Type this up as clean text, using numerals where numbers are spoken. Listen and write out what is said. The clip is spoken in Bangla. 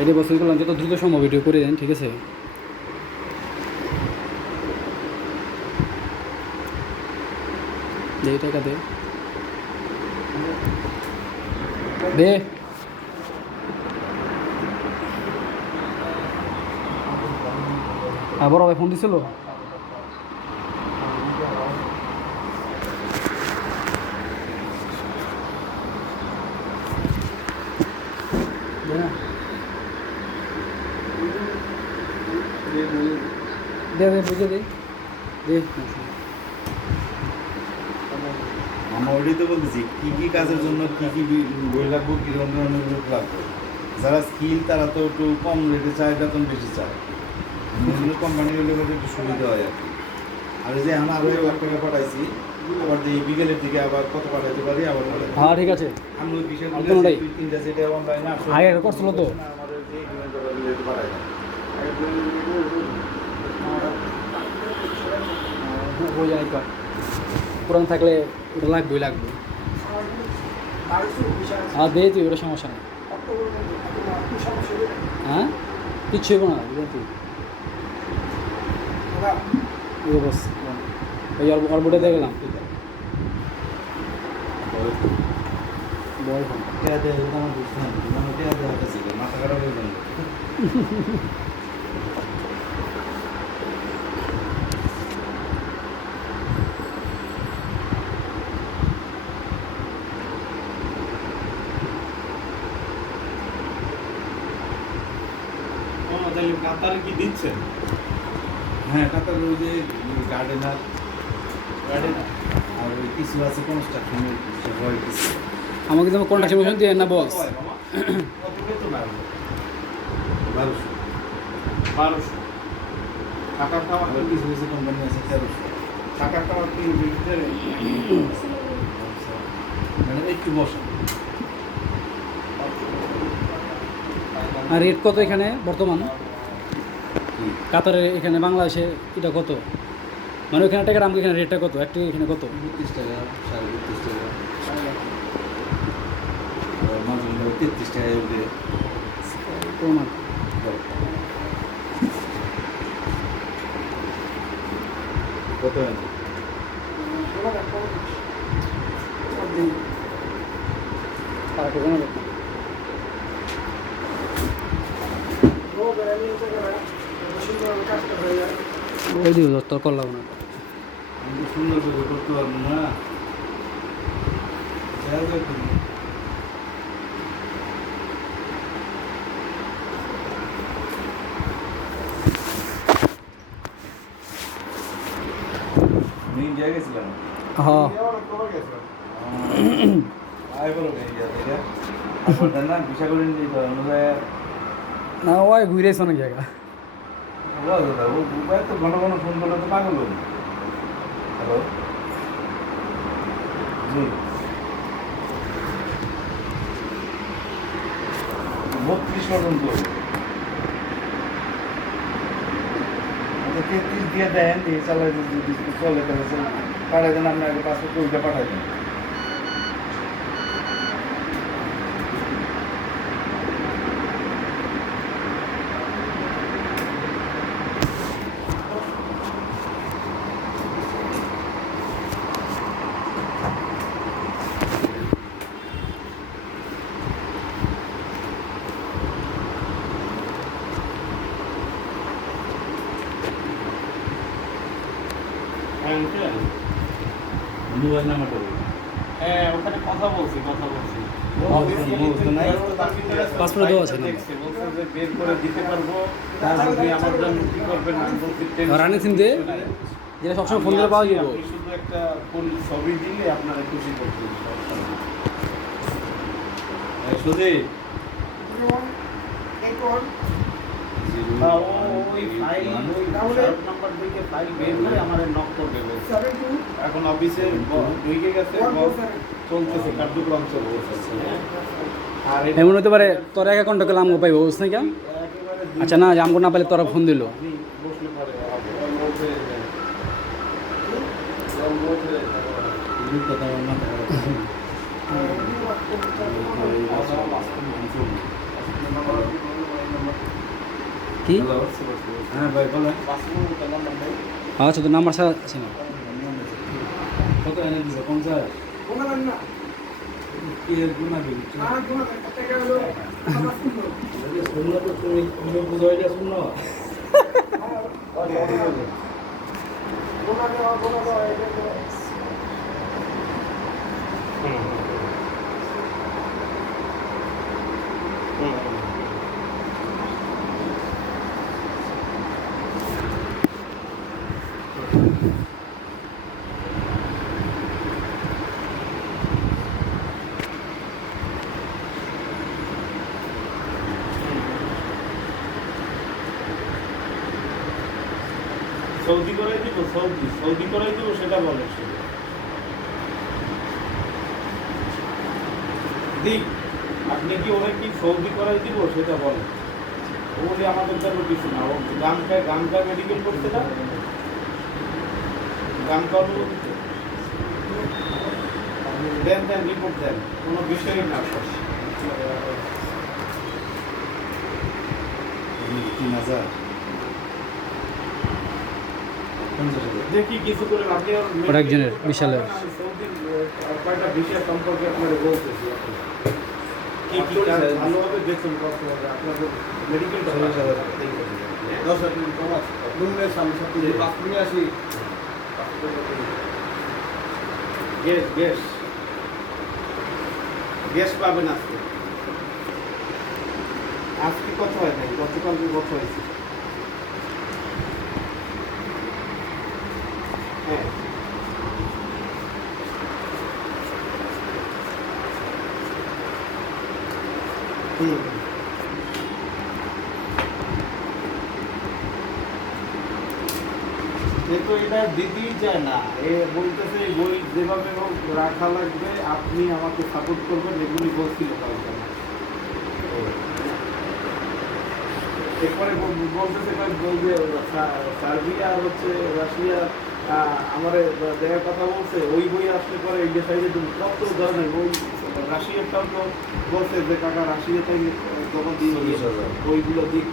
এটা বছর করলাম যত দ্রুত সম্ভব ভিডিও করে দেন, ঠিক আছে? দে টাকা দে দে। বড় ভাই ফোন দিছিল? দে দে বুঝে দে দে। আমরা ওইটাই তো বলতেছি কী কী কাজের জন্য কী কী বই লাগবো, কী ধরনের লোক লাগবে। যারা স্কিল তারা তো একটু কম রেটে চায়, বেতন বেশি চায়। এগুলো কোম্পানিগুলো একটু সুবিধা হয় আর কি। আর এই যে আমরা আরও 1 লাখ টাকা পাঠাইছি, আবার যে বিকেলের দিকে আবার কত পাঠাইতে পারি আবার পাঠাইতে। হ্যাঁ ঠিক আছে। আমি ওই বিষয়ে কোনোটাই 2-3টা সেটা অনলাইনে আগে করছিল তো। আমাদের যে এগ্রিমেন্ট পাঠাই দেয়। বই জানি তো পুরান থাকলে ওটা লাগবেই লাগবে। আর দে তুই, ওটা সমস্যা নেই। হ্যাঁ কিচ্ছু হইব না, তুই বস ওই অল্পটা দিয়ে গেলাম বয় ফোন। মাথা খারাপ হয়ে গেল। কাতার কি দিচ্ছেন? হ্যাঁ, কাতার ওই যে গার্ডেনার আর ওই কিছু আছে কনস্ট্রাকশনের হয় কিছু। আমাকে তোমার কন্ট্রাকশন মিশন দিয়ে না বস। কত বেতন আর 1200 থাকার খাওয়া কিছু কিছু কোম্পানি আছে 1300 থাকার খাওয়া কি ভিতরে মানে একটু বসা। আর রেট কত এখানে বর্তমান কাতারের? এখানে বাংলাদেশে এটা কত, মানে ওইখানে টাকার আমাকে এখানে রেটটা কত, একটা এখানে কত? 32 টাকা 32.5 টাকা মাঝে মাঝে 33 টাকা উঠে তোমার কত ওই দিব তোর করলাম না। আমি সুন্দর করে করতে পারবো না। আমি ইন্ডিয়া গেছিলাম। হ্যাঁ না ওই ঘুরেছ অনেক জায়গা। ঘন ঘন ফোন করলে তো পাগল হল। হ্যালো জি 32 পর্যন্ত 33 দিয়ে দেন, দিয়ে চালাই চলে পাঠাই দেন। আপনি আগে পাসপোর্ট ওইটা পাঠাই দেন। মোবাইল নাম্বারটা বলুন। হ্যাঁ ওখানে কথা বলছি পাসপোর্ট দেওয়া আছে না? বলছে যে বের করে দিতে পারবো, তার যদি আমার জন্য কি করবেন আমি বলছি রানি সিম দে, যেটা সবসময় ফোন করে পাওয়া যাবো। আপনি শুধু একটা ফুল ছবি দিলে আপনারা খুশি করবেন। সুধী ওই ফাইল নাম্বার থেকে ফাইল বের করে আমার নক করবে বলছে। এখন অফিসে ঢুকে গেছে, চলতেছে কার্যক্রম চলতেছে। আর এমন হতে পারে তোর এক অ্যাকাউন্টে গেলে আমগো পাইব, বুঝছ না কেন? আচ্ছা না, যে আমগো না পাইলে তোরা ফোন দিল। বসলে পরে কি হ্যালো হ্যাঁ ভাই বলেন আচ্ছা তো নাম্বার ছাড়া আছে না কত এনে দিছে 50 কি এর গুণা কি শুনলো তো তুমি বুঝাইলে শুনলো সৌদি করাই দিব সৌদি করাই দিব সেটা বলে দিক আপনি কি ওরা কি সৌদি করাই দিব সেটা বলে ওগুলি আমাদের জন্য কিছু না ও গামকা মেডিকেল করতে না গামকা অনুমতি দেন রিপোর্ট দেন কোনো বিষয়ই না 3000 দেখি কিছু করে আপনি আর ওটা একজনের বিশালের সৌদির কয়টা বিষয় সম্পর্কে আপনারা বলতেছি কি কি কাজ ভালোভাবে দেখুন করতে হবে আপনাদের মেডিকেল গ্যাস পাবেন আজকে আজকে কত হয় নাই গতকালকে কত হয়েছে হ্যাঁ তো এটা দিতেই চায় না এ বলতেছে এই বই যেভাবে হোক রাখা লাগবে আপনি আমাকে সাপোর্ট করবেন এগুলি বলছিল কালকে এরপরে বলতেছে বলবে সার্বিয়া আর হচ্ছে রাশিয়া আমার দেখার কথা বলছে ওই বই আসলে পরে এই সাইজে কত ধরনের ওই রাশিয়ারটাও তো বলছে যে কাকা রাশিয়াটাই যখন দিয়ে ওইগুলো দিক